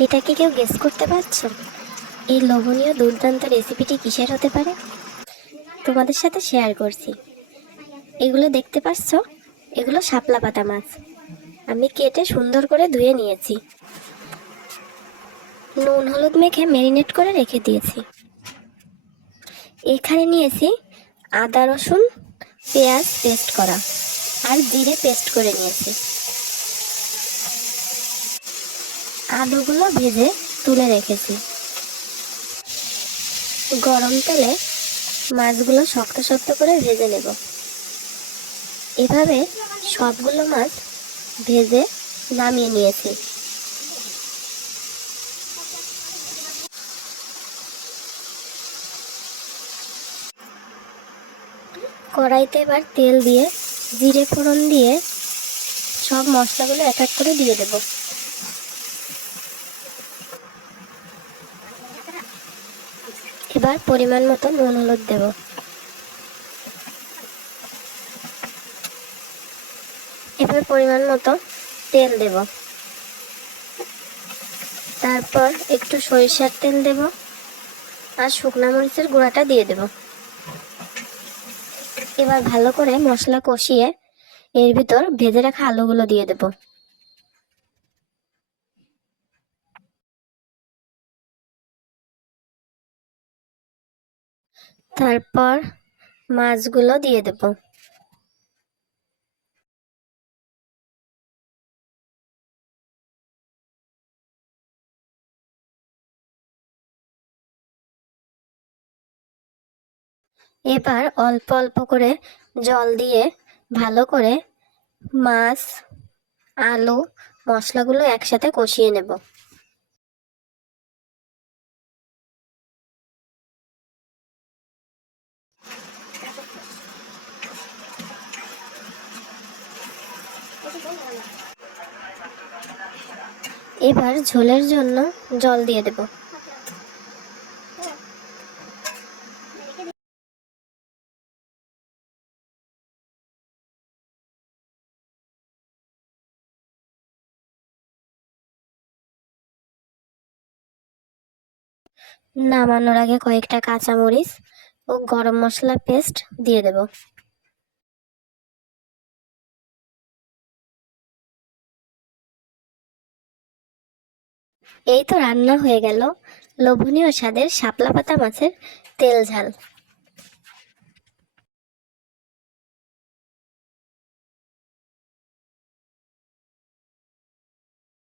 এটা কি কেউ গেস করতে পারছো? এই লোভনীয় দুর্দান্ত রেসিপিটি কিসের হতে পারে? তোমাদের সাথে শেয়ার করছি। এগুলো দেখতে পাচ্ছ, এগুলো শাপলা পাতা মাছ। আমি কেটে সুন্দর করে ধুয়ে নিয়েছি, নুন হলুদ মেখে ম্যারিনেট করে রেখে দিয়েছি। এখানে নিয়েছি আদা রসুন পেঁয়াজ পেস্ট করা আর জিরে পেস্ট করে নিয়েছি। আলুগুলো ভেজে তুলে রেখেছি। গরম তেলে মাছগুলো শক্ত শক্ত করে ভেজে নেব। এভাবে সবগুলো মাছ ভেজে নামিয়ে নিয়েছি। কড়াইতে এবার তেল দিয়ে জিরে ফোড়ন দিয়ে সব মশলাগুলো এক এক করে দিয়ে দেব। এবার পরিমাণ মতো নুন হলুদ দেব। এবার পরিমাণ মতো তেল দেব। তারপর একটু সরিষার তেল দেব আর শুকনো মরিচের গুঁড়াটা দিয়ে দেব। এবার ভালো করে মশলা কষিয়ে এর ভিতর ভেজে রাখা আলুগুলো দিয়ে দেব। তারপর মাছগুলো দিয়ে দেব। এবার অল্প অল্প করে জল দিয়ে ভালো করে মাছ আলু মশলাগুলো একসাথে কষিয়ে নেব। এবার ঝোলের জন্য জল দিয়ে দেব। নামানোর আগে কয়েকটা কাঁচামরিচ ও গরম মশলা পেস্ট দিয়ে দেব। এই তো রান্না হয়ে গেল লোভনীয় স্বাদের শাপলা পাতা মাছের তেল ঝাল।